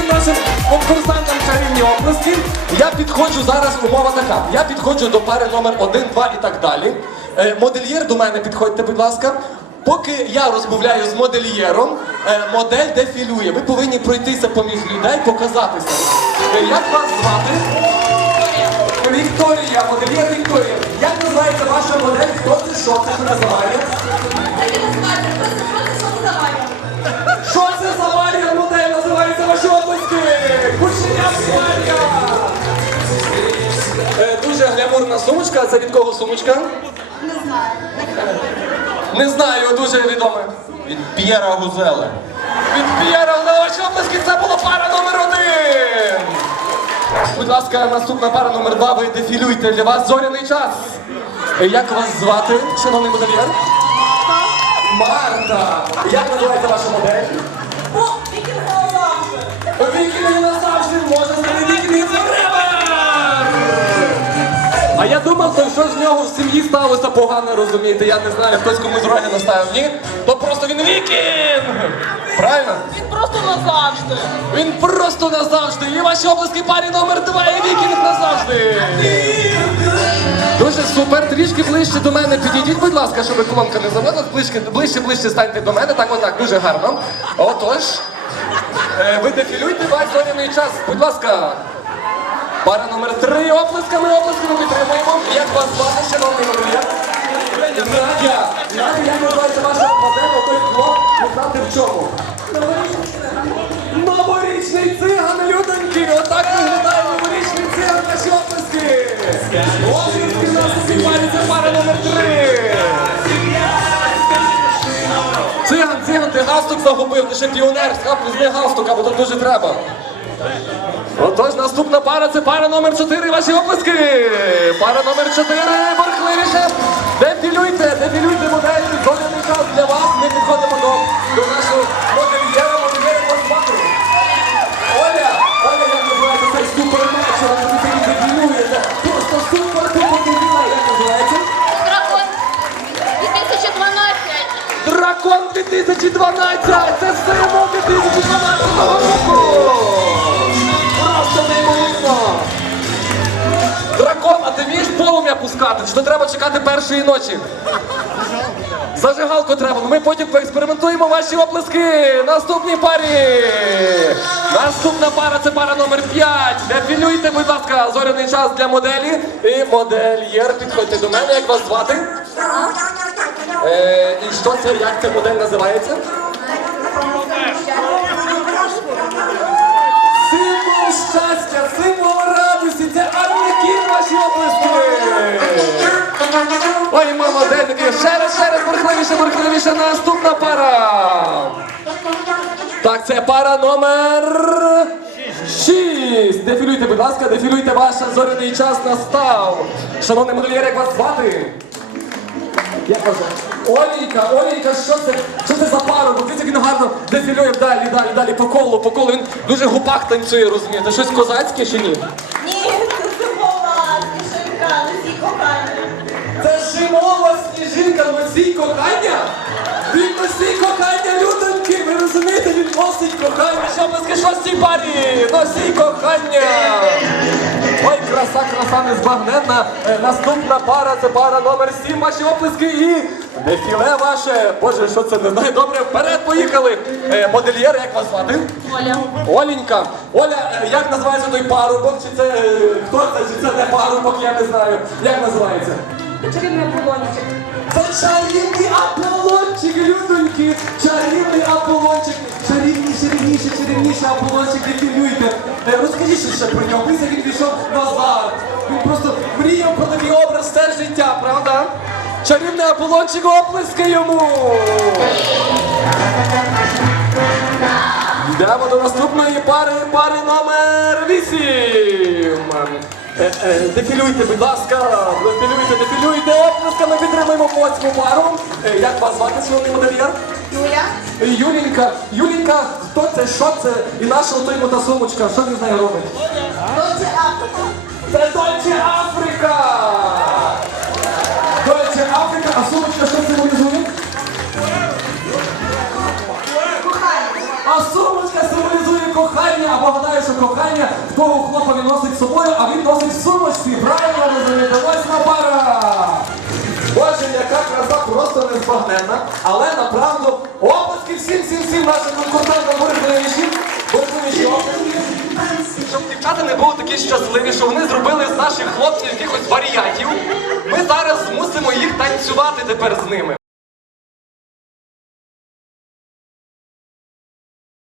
всім нашим конкурсантам чарівні області. Я підходжу зараз, умова така. Я підходжу до пари номер 1, 2 і так далі. Е, модельєр до мене підходьте, будь ласка. Поки я розмовляю з модельєром, е, модель дефілює. Ви повинні пройтися поміж людей, показатися. Е, як вас звати? Вікторія, модельєр Вікторія. Як називається ваша модель? Хто це? Що це називає? Так і називається. Просто просто що називає. Дуже глямурна сумочка. Це від кого сумочка? Не знаю. Не знаю, дуже відоме. Від П'єра Гузела. Від П'єра ваші обласки це була пара номер один. Будь ласка, наступна пара номер два. Ви дефілюйте для вас зоряний час. Е, Як вас звати, шановний модельєр? Марта. Як називається ваша модель? Я думав, то що з нього в сім'ї сталося погано, розумієте? Я не знаю, хтось комусь роги наставив. Ні? То просто він вікінг! Правильно? Він просто назавжди. Він просто назавжди! І ваші обласки парі номер два і вікінг назавжди! Дуже супер, трішки ближче до мене підійдіть, будь ласка, щоб колонка не завела. Ближче, ближче, ближче станьте до мене. Так, отак, дуже гарно. Отож. Е, Ви дефілюйте ваш зоряний час, будь ласка. Пара номер три. Оплесками, оплесками підтримуємо. Як вас звати, шановний модельєр? Надя. Надя, як називається ваша модель, отой хлоп, не знати в чому? Новорічний циган, людоньки! Отак виглядає новорічний циган наші оплески! Оплески нас співається пара номер три! Циган, циган, ти галстук загубив, ти ще піонер, зни галстука, бо тут дуже треба. Отож, наступна пара це пара номер 4, ваші оплески! Пара номер 4, борхливіше! Дефілюйте, дефілюйте модель, зоряний час для вас. Ми підходимо до, до нашого модельєра, модельєра вас. Оля, Оля, як називається цей супермеч, ви тут дефілюєте. Просто супер тупо дебіла, як називається? Дракон 2012. Дракон 2012! Це символ 2012 року! Пускати? Чи то треба чекати першої ночі? Зажигалку треба, ну ми потім поекспериментуємо ваші оплески. Наступній парі. Наступна пара це пара номер 5. Дефілюйте, будь ласка, зоряний час для моделі. І модельєр, підходьте до мене, як вас звати? Е, і що це, як ця модель називається? Символ щастя, символ радості, це армякін ваші області! Ой, ми модельники, ще раз, ще раз, бурхливіше, бурхливіше, наступна пара! Так, це пара номер 6. Дефілюйте, будь ласка, дефілюйте, ваш зоряний час настав. Шановний модельєр, як вас звати? Як вас? Олійка, Олійка, що це? Що це за пару? Бо дивіться, він гарно дефілює далі, далі, далі, по колу, по колу. Він дуже гупак танцює, розумієте? Щось козацьке чи ні? Ні, сніжинка носій кохання? Він носій кохання, людоньки, ви розумієте, він носить кохання. Що ви що з цій парі? Носій кохання! Ой, краса, краса незбагненна. Е, Наступна пара це пара номер 7, ваші оплески і дефіле ваше. Боже, що це не знаю. Добре, вперед поїхали. Е, модельєр, як вас звати? Оля. Оленька, Оля, е, як називається той парубок? Чи це е, хто це? Чи це не парубок, я не знаю. Як називається? Чарівний полончик. Це чарівний аполлончик, людоньки! Чарівний аполлончик! Чарівний, чарівніший, чарівніший аполлончик, дефілюйте! Е, Розкажіть ще про нього. Після він пішов назад. Він просто мріяв про такий образ все життя, правда? Чарівний аполлончик, оплески йому! Йдемо до наступної пари, пари номер 8. Е, е, дефілюйте, будь ласка, дефілюйте, дефілюйте, Ми підтримуємо восьму пару. Е, як вас звати, шановний модельєр? Юля. Юлінька, Юлінька, хто це, що це? І наша отой мота сумочка, що він з нею робить? Дольче Африка. Це Дольче Африка! Дольче Африка, а сумочка Восьма пара. Отже, яка краса просто незбагненна, але направду оплески всім, всім, всім нашим конкурсантам оплески. Щоб дівчата не були такі щасливі, що вони зробили з наших хлопців якихось варіантів. Ми зараз змусимо їх танцювати тепер з ними.